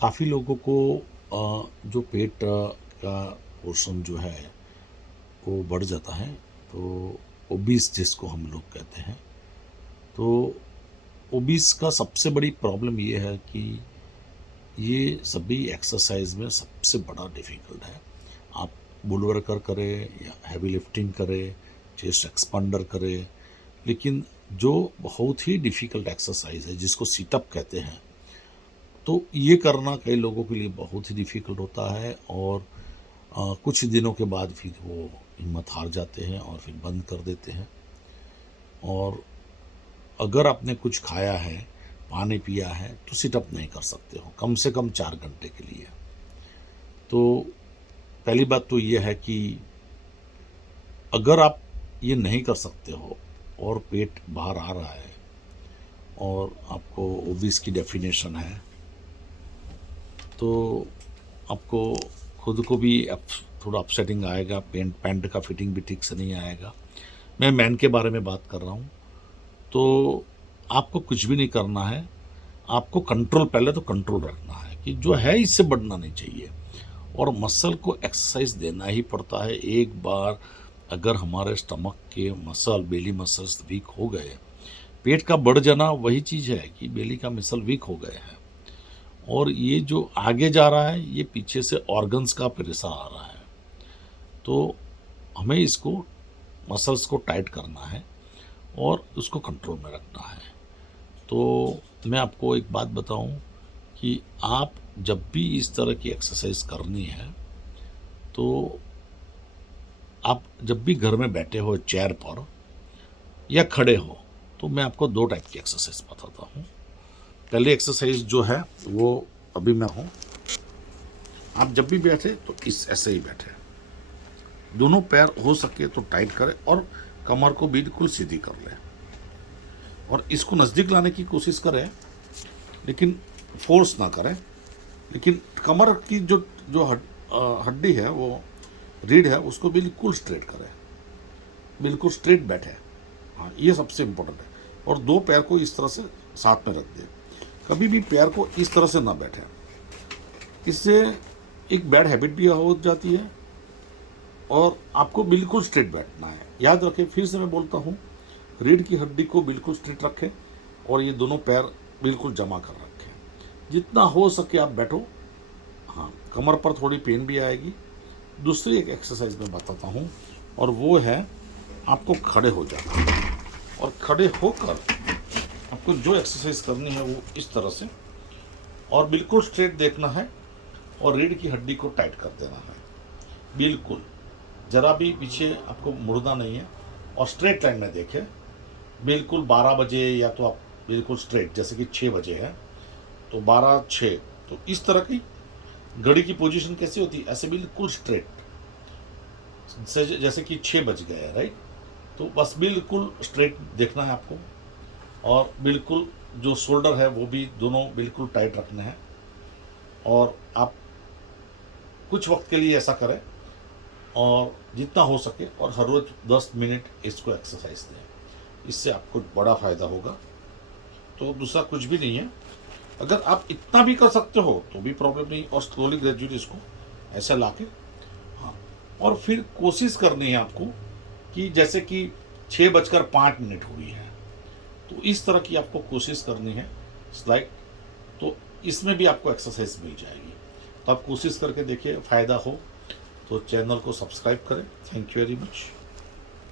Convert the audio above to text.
काफ़ी लोगों को जो पेट का पोर्शन जो है वो बढ़ जाता है, तो ओबीस जिसको हम लोग कहते हैं। तो ओबीस का सबसे बड़ी प्रॉब्लम ये है कि ये सभी एक्सरसाइज में सबसे बड़ा डिफ़िकल्ट है। आप बुल वर्कर करें या हैवी लिफ्टिंग करें, चेस्ट एक्सपांडर करें, लेकिन जो बहुत ही डिफ़िकल्ट एक्सरसाइज है जिसको सिटअप कहते हैं, तो ये करना कई लोगों के लिए बहुत ही डिफ़िकल्ट होता है और कुछ दिनों के बाद फिर वो हिम्मत हार जाते हैं और फिर बंद कर देते हैं। और अगर आपने कुछ खाया है, पानी पिया है, तो सिटअप नहीं कर सकते हो, कम से कम 4 घंटे के लिए। तो पहली बात तो ये है कि अगर आप ये नहीं कर सकते हो और पेट बाहर आ रहा है और आपको ओबीस की डेफिनेशन है, तो आपको खुद को भी थोड़ा अपसेटिंग आएगा, पैंट का फिटिंग भी ठीक से नहीं आएगा। मैं मैन के बारे में बात कर रहा हूँ। तो आपको कुछ भी नहीं करना है, आपको कंट्रोल, पहले तो कंट्रोल रखना है कि जो है इससे बढ़ना नहीं चाहिए और मसल को एक्सरसाइज देना ही पड़ता है। एक बार अगर हमारे स्टमक के मसल, बेली मसल्स वीक हो गए, पेट का बढ़ जाना वही चीज़ है कि बेली का मसल वीक हो गए हैं और ये जो आगे जा रहा है ये पीछे से ऑर्गन्स का प्रेशर आ रहा है। तो हमें इसको, मसल्स को टाइट करना है और उसको कंट्रोल में रखना है। तो मैं आपको एक बात बताऊं कि आप जब भी इस तरह की एक्सरसाइज करनी है, तो आप जब भी घर में बैठे हो चेयर पर या खड़े हो, तो मैं आपको 2 टाइप की एक्सरसाइज बताता हूँ। पहली एक्सरसाइज जो है वो, अभी मैं हूँ, आप जब भी बैठे तो इस ऐसे ही बैठे, दोनों पैर हो सके तो टाइट करें और कमर को बिल्कुल सीधी कर लें और इसको नज़दीक लाने की कोशिश करें, लेकिन फोर्स ना करें। लेकिन कमर की जो जो हड्डी है, वो रीढ़ है, उसको बिल्कुल स्ट्रेट करें, बिल्कुल स्ट्रेट बैठे। हाँ, ये सबसे इम्पोर्टेंट है। और 2 पैर को इस तरह से साथ में रख दें, कभी भी पैर को इस तरह से ना बैठे। इससे एक बैड हैबिट भी हो जाती है और आपको बिल्कुल स्ट्रेट बैठना है। याद रखें, फिर से मैं बोलता हूँ, रीढ़ की हड्डी को बिल्कुल स्ट्रेट रखें और ये दोनों पैर बिल्कुल जमा कर रखें, जितना हो सके आप बैठो। हाँ, कमर पर थोड़ी पेन भी आएगी। दूसरी एक एक्सरसाइज मैं बताता हूँ और वो है आपको खड़े हो जाना और खड़े होकर आपको जो एक्सरसाइज करनी है वो इस तरह से, और बिल्कुल स्ट्रेट देखना है और रीढ़ की हड्डी को टाइट कर देना है, बिल्कुल ज़रा भी पीछे आपको मुड़ना नहीं है और स्ट्रेट लाइन में देखें। बिल्कुल 12 बजे या तो आप बिल्कुल स्ट्रेट, जैसे कि 6 बजे है तो 12-6, तो इस तरह की घड़ी की पोजीशन कैसी होती है, ऐसे बिल्कुल स्ट्रेट, जैसे कि 6 बज गए हैं, राइट। तो बस बिल्कुल स्ट्रेट देखना है आपको और बिल्कुल जो शोल्डर है वो भी दोनों बिल्कुल टाइट रखने हैं। और आप कुछ वक्त के लिए ऐसा करें और जितना हो सके, और हर रोज़ 10 मिनट इसको एक्सरसाइज दें, इससे आपको बड़ा फ़ायदा होगा। तो दूसरा कुछ भी नहीं है। अगर आप इतना भी कर सकते हो तो भी प्रॉब्लम नहीं, और स्लोली ग्रेजुअली इसको ऐसा ला के, हाँ, और फिर कोशिश करनी है आपको कि जैसे कि 6:05 हुई है, तो इस तरह की आपको कोशिश करनी है स्लाइड। तो इसमें भी आपको एक्सरसाइज मिल जाएगी। तो आप कोशिश करके देखिए, फ़ायदा हो तो चैनल को सब्सक्राइब करें। Thank you very much.